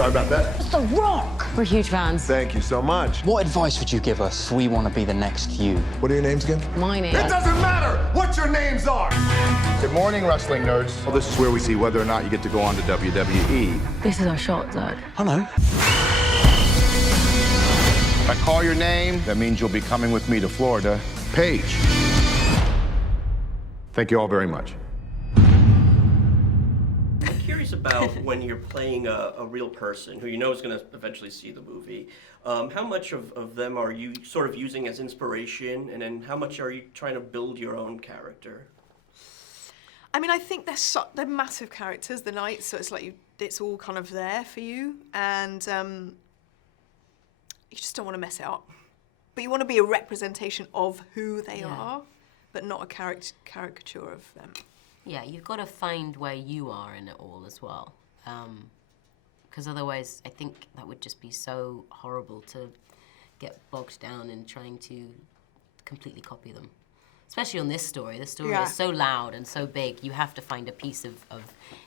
Sorry about that. It's The Rock. We're huge fans. Thank you so much. What advice would you give us if we want to be the next you? What are your names again? My name. It doesn't matter what your names are. Good morning, wrestling nerds. Well, this is where we see whether or not you get to go on to WWE. This is our shot, Zach. I know. If I call your name, that means you'll be coming with me to Florida. Paige. Thank you all very much. I'm curious about when you're playing a real person who you know is going to eventually see the movie. How much of them are you sort of using as inspiration, and then how much are you trying to build your own character? I mean, I think they're massive characters, the Knights, so it's like it's all kind of there for you, and you just don't want to mess it up. But you want to be a representation of who they are, but not a caricature of them. Yeah, you've got to find where you are in it all as well. Because otherwise, I think that would just be so horrible to get bogged down in trying to completely copy them. Especially on this story. The story is so loud and so big, you have to find a piece of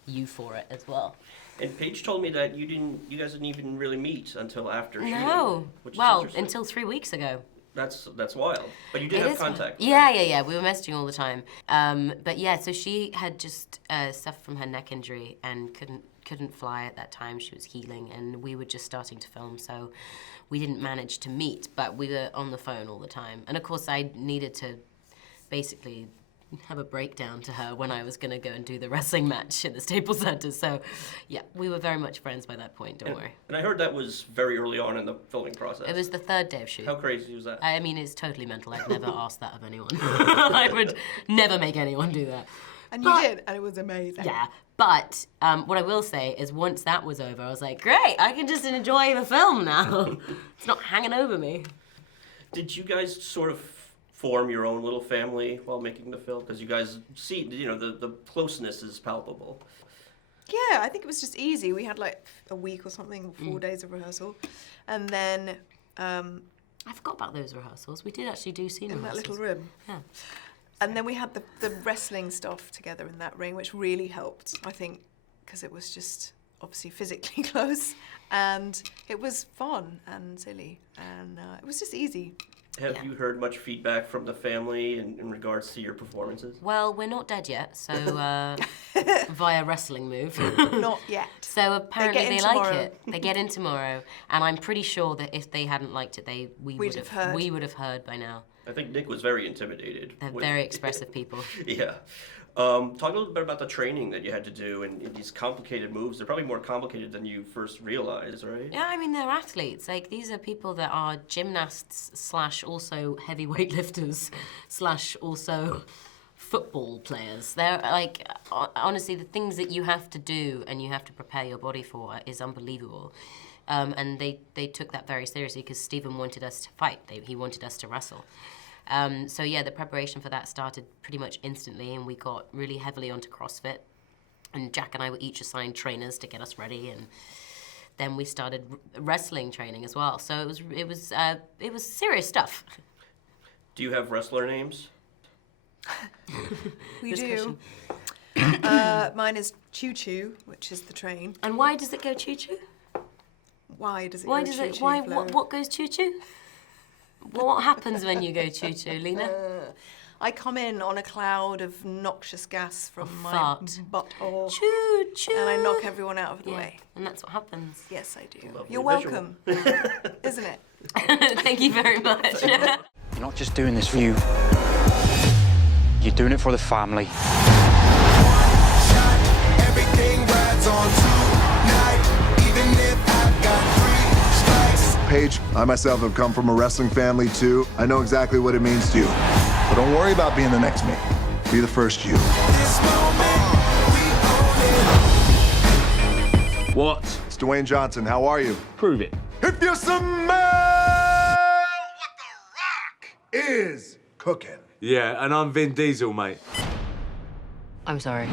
you for it as well. And Paige told me that you guys didn't even really meet until after shooting. No, Which is well, until 3 weeks ago. That's wild. But you did have contact. Yeah. We were messaging all the time. But yeah, so she had just suffered from her neck injury and couldn't fly at that time. She was healing, and we were just starting to film, so we didn't manage to meet. But we were on the phone all the time, and of course I needed to basically have a breakdown to her when I was going to go and do the wrestling match at the Staples Center. So, yeah, we were very much friends by that point, don't worry. And I heard that was very early on in the filming process. It was the third day of shoot. How crazy was that? I mean, it's totally mental. I'd never ask that of anyone. I would never make anyone do that. And you did, and it was amazing. Yeah, but what I will say is once that was over, I was like, great, I can just enjoy the film now. It's not hanging over me. Did you guys sort of form your own little family while making the film? Because you guys see, you know, the closeness is palpable. Yeah, I think it was just easy. We had like a week or something, 4 days of rehearsal. And then... I forgot about those rehearsals. We did actually do scene rehearsals. In that little room. Yeah. And then we had the wrestling stuff together in that ring, which really helped, I think, because it was just obviously physically close. And it was fun and silly. And it was just easy. Have you heard much feedback from the family in regards to your performances? Well, we're not dead yet, so via wrestling move. Not yet. So apparently they like tomorrow. it. They get in tomorrow, and I'm pretty sure that if they hadn't liked it, we would have heard by now. I think Nick was very intimidated. They're very expressive people. Yeah. Talk a little bit about the training that you had to do and these complicated moves. They're probably more complicated than you first realized, right? Yeah, I mean, they're athletes. Like, these are people that are gymnasts / also heavy weightlifters / also football players. They're like, honestly, the things that you have to do and you have to prepare your body for is unbelievable. And they took that very seriously because Stephen wanted us to fight. He wanted us to wrestle. So yeah, the preparation for that started pretty much instantly, and we got really heavily onto CrossFit. And Jack and I were each assigned trainers to get us ready, and then we started wrestling training as well. So it was serious stuff. Do you have wrestler names? We do. Mine is Choo Choo, which is the train. And why does it go choo choo? Why does it Why go does choo it? choo, Why? Flo? What goes choo choo? What happens when you go choo choo, Lena? I come in on a cloud of noxious gas from my fart. butthole. Choo choo. And I knock everyone out of the way. And that's what happens. Yes, I do. Lovely You're visual. welcome, isn't it? Thank you very much. You're not just doing this for you. You're doing it for the family. Everything rides on tonight, even if I've got 3 strikes. Paige, I myself have come from a wrestling family too. I know exactly what it means to you. But don't worry about being the next me. Be the first you. This moment, we own it. What? It's Dwayne Johnson. How are you? Prove it. If you smell what The Rock is cooking. Yeah, and I'm Vin Diesel, mate. I'm sorry.